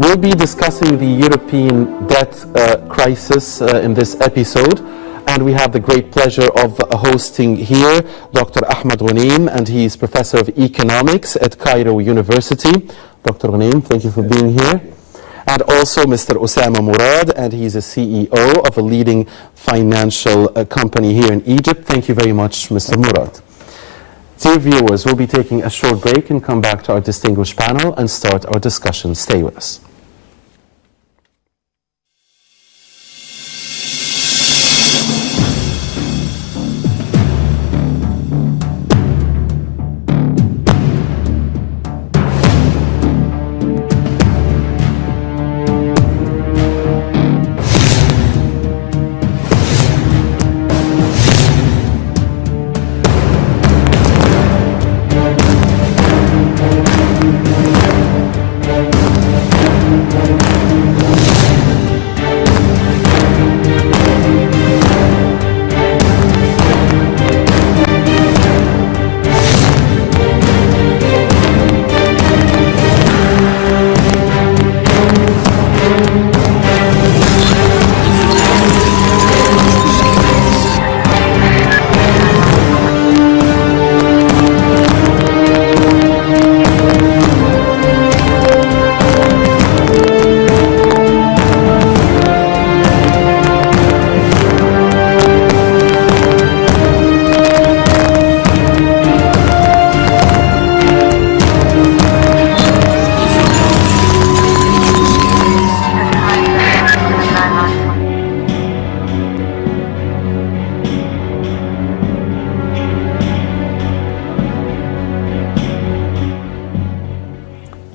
We'll be discussing the European debt crisis in this episode, and we have the great pleasure of hosting here Dr. Ahmed Ghanim, and he is Professor of Economics at Cairo University. Dr. Ghanim, thank you for being here. And also Mr. Osama Mourad, and he's a CEO of a leading financial company here in Egypt. Thank you very much, Mr. Mourad. Dear viewers, we'll be taking a short break and come back to our distinguished panel and start our discussion. Stay with us.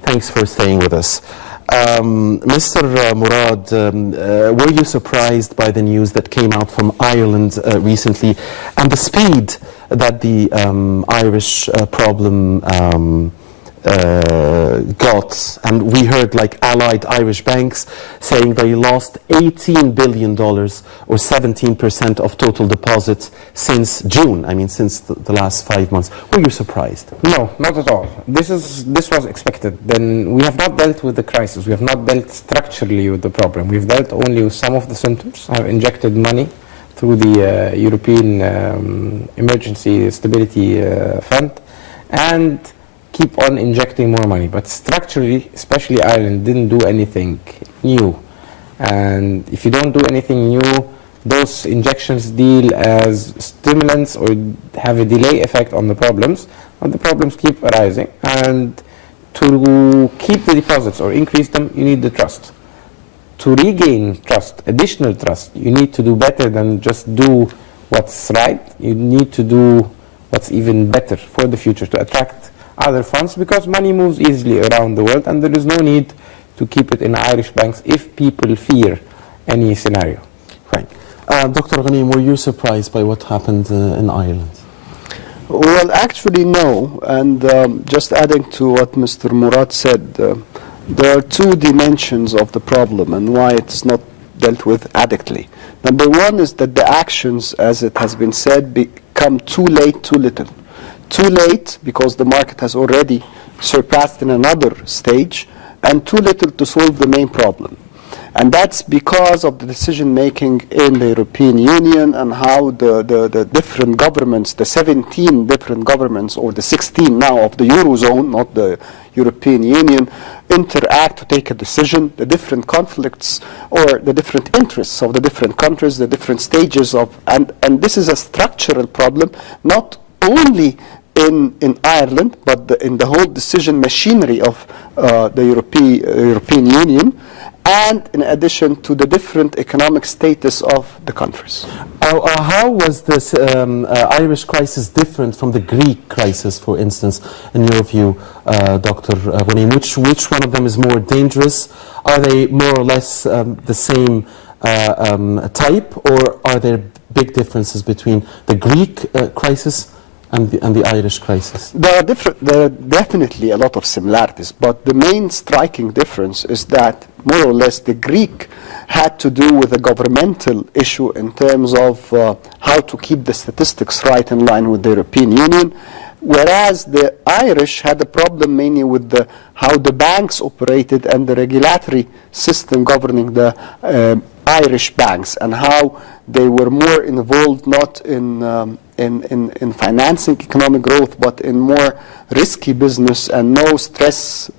Thanks for staying with us. Mr. Mourad, were you surprised by the news that came out from Ireland recently and the speed that the Irish problem got? And we heard like allied Irish banks saying they lost $18 billion or 17% of total deposits since June. I mean, since the last 5 months. Were you surprised? No, not at all. This was expected. Then we have not dealt with the crisis. We have not dealt structurally with the problem. We've dealt only with some of the symptoms. Have injected money through the European Emergency Stability Fund and keep on injecting more money. But structurally, especially Ireland, didn't do anything new. And if you don't do anything new, those injections deal as stimulants or have a delay effect on the problems, and the problems keep arising. And to keep the deposits or increase them, you need the trust. To regain trust, additional trust, you need to do better than just do what's right. You need to do what's even better for the future to attract other funds, because money moves easily around the world and there is no need to keep it in Irish banks if people fear any scenario. Right. Dr. Ghanim, were you surprised by what happened in Ireland? Well, actually, no. And just adding to what Mr. Mourad said, there are two dimensions of the problem and why it's not dealt with adequately. Number one is that the actions, as it has been said, become too late, too little. Too late because the market has already surpassed in another stage, and too little to solve the main problem. And that's because of the decision making in the European Union and how the different governments, the 17 different governments, or the 16 now of the Eurozone, not the European Union, interact to take a decision, the different conflicts or the different interests of the different countries, the different stages of, and this is a structural problem, not only in Ireland, but in the whole decision machinery of the European Union, and in addition to the different economic status of the countries. How was this Irish crisis different from the Greek crisis, for instance, in your view, Dr. Ghanim? Which one of them is more dangerous? Are they more or less the same type, or are there big differences between the Greek crisis and the Irish crisis? There are definitely a lot of similarities, but the main striking difference is that more or less the Greek had to do with a governmental issue in terms of how to keep the statistics right in line with the European Union, whereas the Irish had a problem mainly with how the banks operated and the regulatory system governing the Irish banks, and how they were more involved not in financing economic growth, but in more risky business, and no stress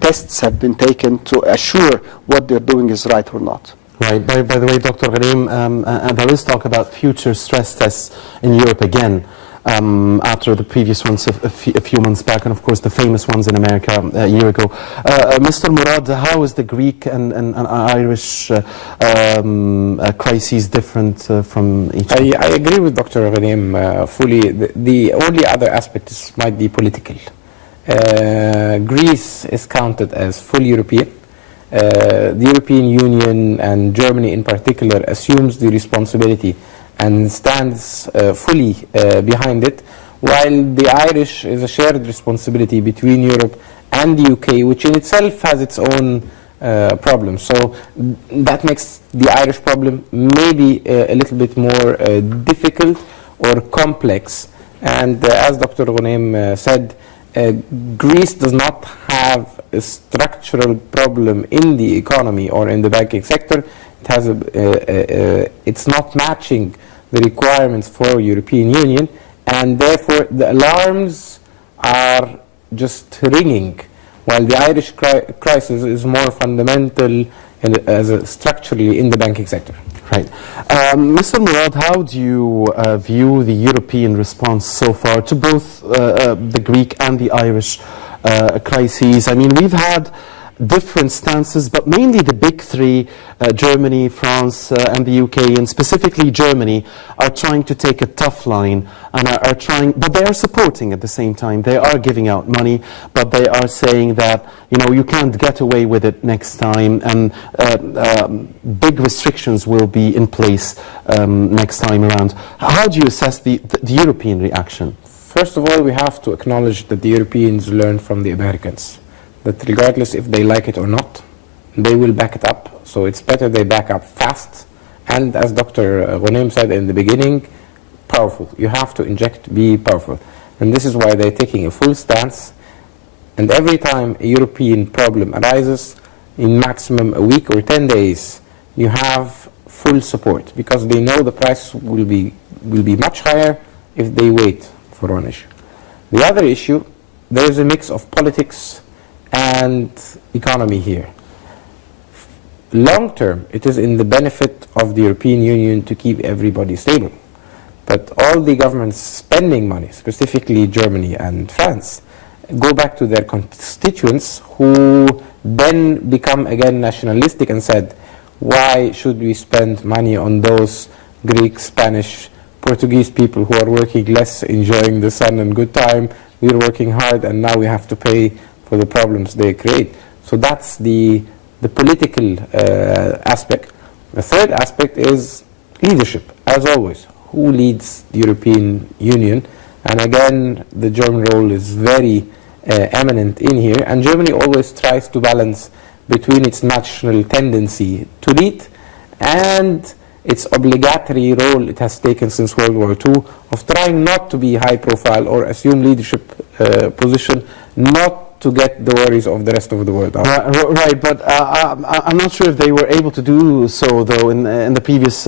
tests have been taken to assure what they're doing is right or not. Right. By the way, Dr. Ghanem, there is talk about future stress tests in Europe again, after the previous ones a few months back, and of course the famous ones in America a year ago. Mr. Mourad, how is the Greek and Irish crises different from each other? I agree with Dr. Ghanem fully. The only other aspect might be political. Greece is counted as full European. The European Union and Germany in particular assumes the responsibility and stands fully behind it, while the Irish is a shared responsibility between Europe and the UK, which in itself has its own problems. So that makes the Irish problem maybe a little bit more difficult or complex. And as Dr. Ghanem said, Greece does not have a structural problem in the economy or in the banking sector. It has it's not matching the requirements for European Union, and therefore the alarms are just ringing, while the Irish crisis is more fundamental structurally in the banking sector. Right. Mr. Mourad, how do you view the European response so far to both the Greek and the Irish crises? I mean, we've had different stances, but mainly the big three, Germany, France, and the UK, and specifically Germany, are trying to take a tough line and are trying, but they are supporting at the same time. They are giving out money, but they are saying that, you know, you can't get away with it next time, and big restrictions will be in place next time around. How do you assess the European reaction? First of all, we have to acknowledge that the Europeans learned from the Americans, that regardless if they like it or not, they will back it up. So it's better they back up fast, and as Dr. Ghanem said in the beginning, powerful. You have to be powerful. And this is why they're taking a full stance, and every time a European problem arises, in maximum a week or 10 days, you have full support, because they know the price will be much higher if they wait for one issue. The other issue, there is a mix of politics and economy here. Long term, it is in the benefit of the European Union to keep everybody stable. But all the governments spending money, specifically Germany and France, go back to their constituents, who then become again nationalistic and said, why should we spend money on those Greek, Spanish, Portuguese people who are working less, enjoying the sun and good time? We're working hard, and now we have to pay for the problems they create. So that's the political aspect. The third aspect is leadership, as always. Who leads the European Union? And again, the German role is very eminent in here, and Germany always tries to balance between its natural tendency to lead and its obligatory role it has taken since World War II of trying not to be high profile or assume leadership position, not to get the worries of the rest of the world out. Right, but I'm not sure if they were able to do so, though, in the previous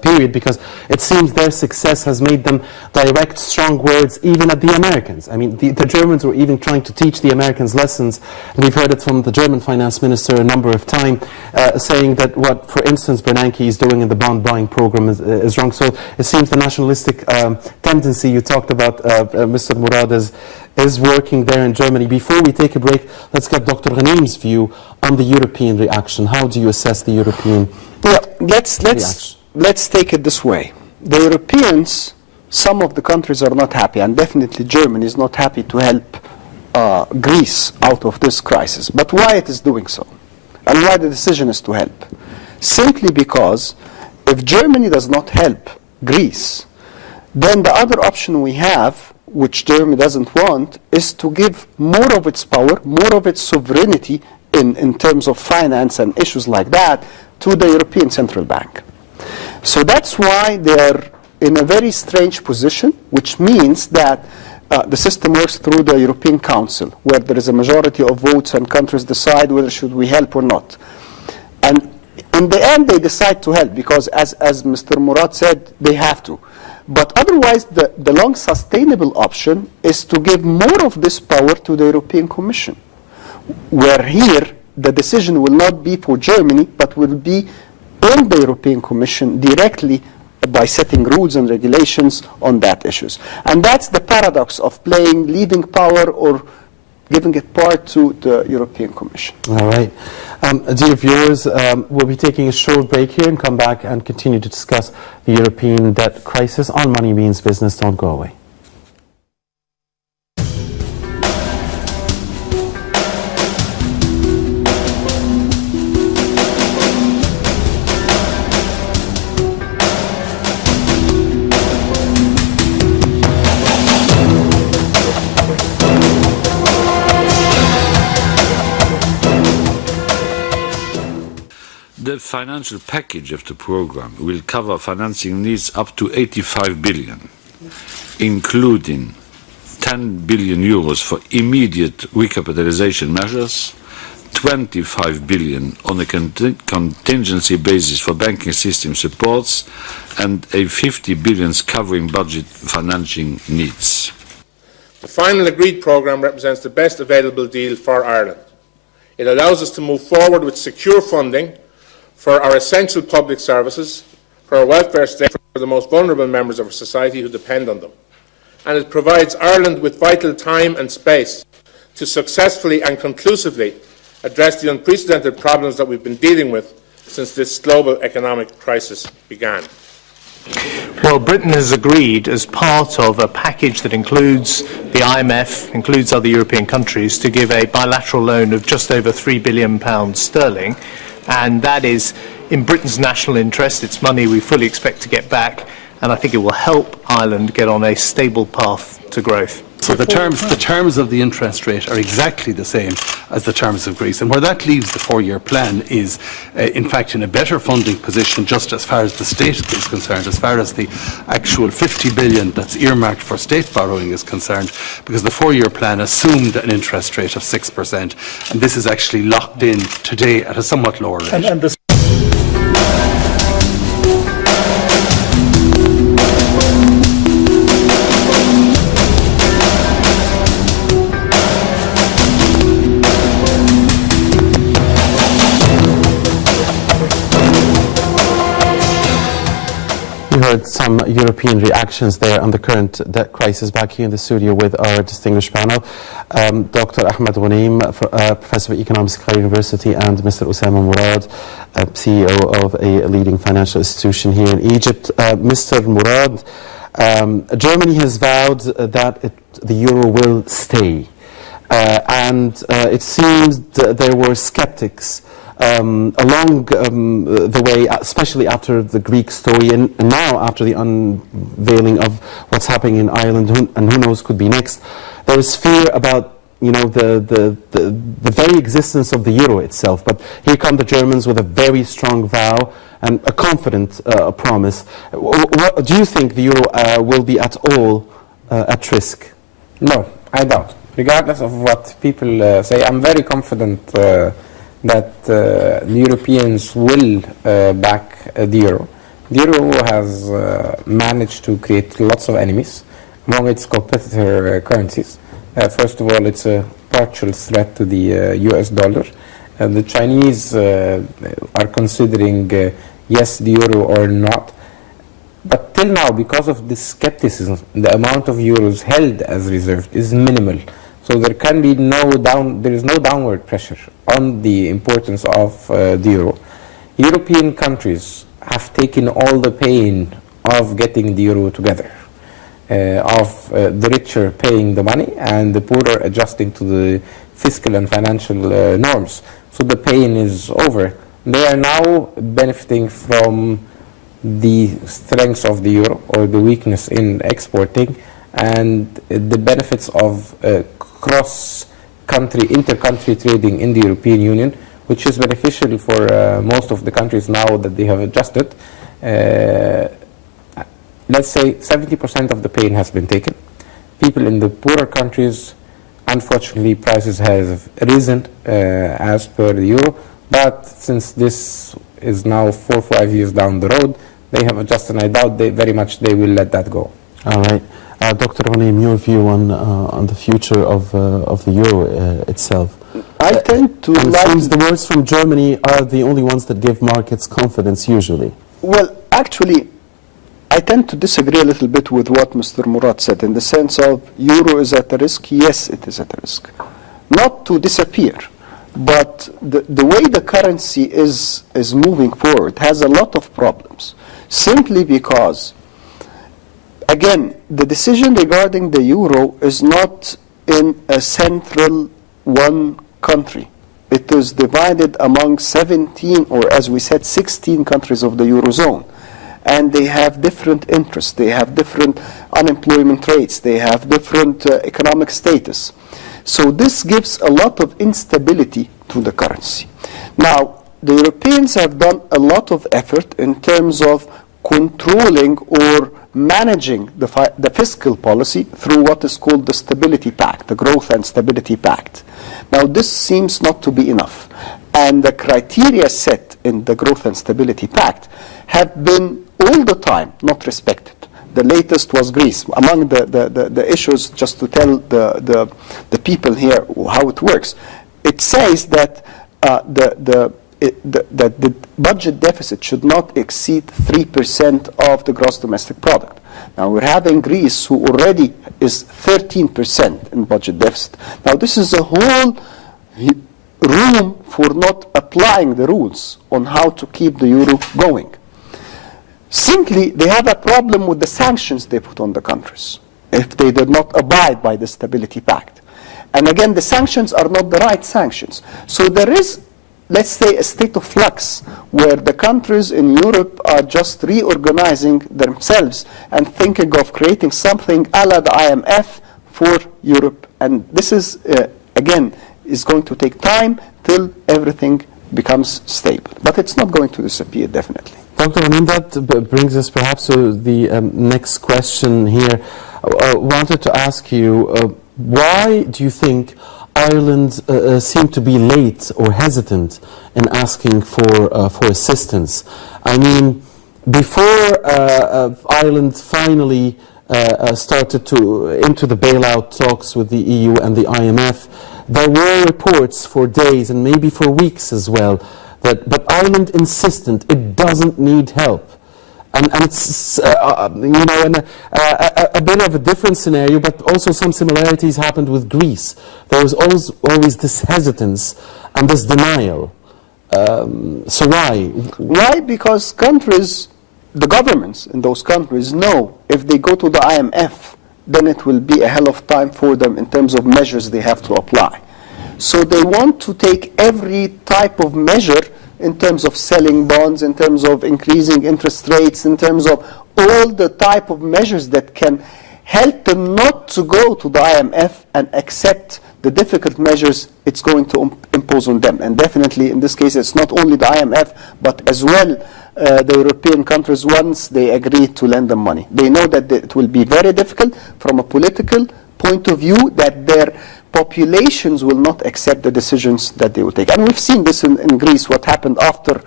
period, because it seems their success has made them direct strong words even at the Americans. I mean, the Germans were even trying to teach the Americans lessons. We've heard it from the German finance minister a number of times, saying that what, for instance, Bernanke is doing in the bond buying program is wrong. So it seems the nationalistic tendency you talked about, Mr. Mourad, is working there in Germany. Before we take a break, let's get Dr. Ghanem's view on the European reaction. How do you assess the European reaction? Let's take it this way. The Europeans, some of the countries are not happy, and definitely Germany is not happy to help Greece out of this crisis. But why it is doing so? And why the decision is to help? Simply because if Germany does not help Greece, then the other option we have, which Germany doesn't want, is to give more of its power, more of its sovereignty in terms of finance and issues like that to the European Central Bank. So that's why they're in a very strange position, which means that the system works through the European Council, where there is a majority of votes and countries decide whether should we help or not. And in the end, they decide to help because, as Mr. Mourad said, they have to. But otherwise, the long sustainable option is to give more of this power to the European Commission, where here the decision will not be for Germany, but will be in the European Commission directly by setting rules and regulations on that issues. And that's the paradox of leaving power or giving it part to the European Commission. All right. Dear viewers, we'll be taking a short break here and come back and continue to discuss the European debt crisis on Money Means Business. Don't go away. The financial package of the program will cover financing needs up to 85 billion, including 10 billion euros for immediate recapitalization measures, 25 billion on a contingency basis for banking system supports, and a 50 billion covering budget financing needs. The final agreed programme represents the best available deal for Ireland. It allows us to move forward with secure funding for our essential public services, for our welfare state, for the most vulnerable members of our society who depend on them. And it provides Ireland with vital time and space to successfully and conclusively address the unprecedented problems that we've been dealing with since this global economic crisis began. Well, Britain has agreed, as part of a package that includes the IMF, includes other European countries, to give a bilateral loan of just over £3 billion sterling, and that is in Britain's national interest. It's money we fully expect to get back, and I think it will help Ireland get on a stable path to growth. So the terms of the interest rate are exactly the same as the terms of Greece. And where that leaves the four-year plan is, in fact, in a better funding position just as far as the state is concerned, as far as the actual 50 billion that's earmarked for state borrowing is concerned, because the four-year plan assumed an interest rate of 6%. And this is actually locked in today at a somewhat lower rate. Heard some European reactions there on the current debt crisis. Back here in the studio with our distinguished panel, Dr. Ahmed Ghanim, Professor of Economics at Cairo University, and Mr. Osama Mourad, CEO of a leading financial institution here in Egypt. Mr. Mourad, Germany has vowed that the euro will stay, and it seems there were skeptics along the way, especially after the Greek story and now after the unveiling of what's happening in Ireland, and who knows could be next. There is fear about the very existence of the euro itself. But here come the Germans with a very strong vow and a confident promise. Do you think the euro will be at all at risk? No, I doubt. Regardless of what people say, I'm very confident that the Europeans will back the euro. The euro has managed to create lots of enemies among its competitor currencies. First of all, it's a partial threat to the US dollar. The Chinese are considering yes, the euro or not. But till now, because of this skepticism, the amount of euros held as reserve is minimal. So there can be there is no downward pressure on the importance of the euro. European countries have taken all the pain of getting the euro together, of the richer paying the money and the poorer adjusting to the fiscal and financial norms. So the pain is over. They are now benefiting from the strength of the euro or the weakness in exporting and the benefits of cross-country, inter-country trading in the European Union, which is beneficial for most of the countries now that they have adjusted. Let's say 70% of the pain has been taken. People in the poorer countries, unfortunately, prices have risen as per the euro, but since this is now 4 or 5 years down the road, they have adjusted, and I doubt they will let that go. All right. Dr. Ghanem, your view on the future of the euro itself? I tend to and like... it seems the words from Germany are the only ones that give markets confidence usually. Well, actually, I tend to disagree a little bit with what Mr. Mourad said, in the sense of euro is at a risk. Yes, it is at a risk. Not to disappear, but the way the currency is moving forward has a lot of problems, simply because, again, the decision regarding the euro is not in a central one country. It is divided among 17, or as we said, 16 countries of the Eurozone. And they have different interests. They have different unemployment rates. They have different economic status. So this gives a lot of instability to the currency. Now, the Europeans have done a lot of effort in terms of controlling or managing the fiscal policy through what is called the Stability Pact, the Growth and Stability Pact. Now, this seems not to be enough. And the criteria set in the Growth and Stability Pact have been all the time not respected. The latest was Greece. Among the issues, just to tell the people here how it works, it says that the budget deficit should not exceed 3% of the gross domestic product. Now we're having Greece, who already is 13% in budget deficit. Now this is a whole room for not applying the rules on how to keep the euro going. Simply, they have a problem with the sanctions they put on the countries if they did not abide by the Stability Pact. And again, the sanctions are not the right sanctions. So there is, let's say, a state of flux where the countries in Europe are just reorganizing themselves and thinking of creating something a la the IMF for Europe. And this is, again, is going to take time till everything becomes stable. But it's not going to disappear, definitely. Dr. Ghanem, that brings us perhaps to the next question here. I wanted to ask you, why do you think Ireland seemed to be late or hesitant in asking for assistance? I mean, before Ireland finally started into the bailout talks with the EU and the IMF, there were reports for days and maybe for weeks as well but Ireland insisted it doesn't need help. And it's, a bit of a different scenario, but also some similarities happened with Greece. There was always this hesitance and this denial. So why? Why? Because countries, the governments in those countries know if they go to the IMF, then it will be a hell of time for them in terms of measures they have to apply. So they want to take every type of measure in terms of selling bonds, in terms of increasing interest rates, in terms of all the type of measures that can help them not to go to the IMF and accept the difficult measures it's going to impose on them. And definitely in this case it's not only the IMF, but as well the European countries, once they agree to lend them money. They know that it will be very difficult from a political point of view, that their populations will not accept the decisions that they will take. And we've seen this in Greece, what happened after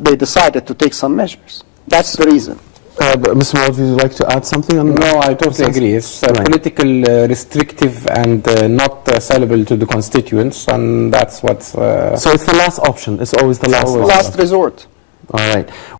they decided to take some measures. That's the reason. Mr. Mourad, would you like to add something on that? No, I totally agree. It's political, restrictive, and not sellable to the constituents, and that's what's... So it's the last option. It's always the last option. Last resort. All right.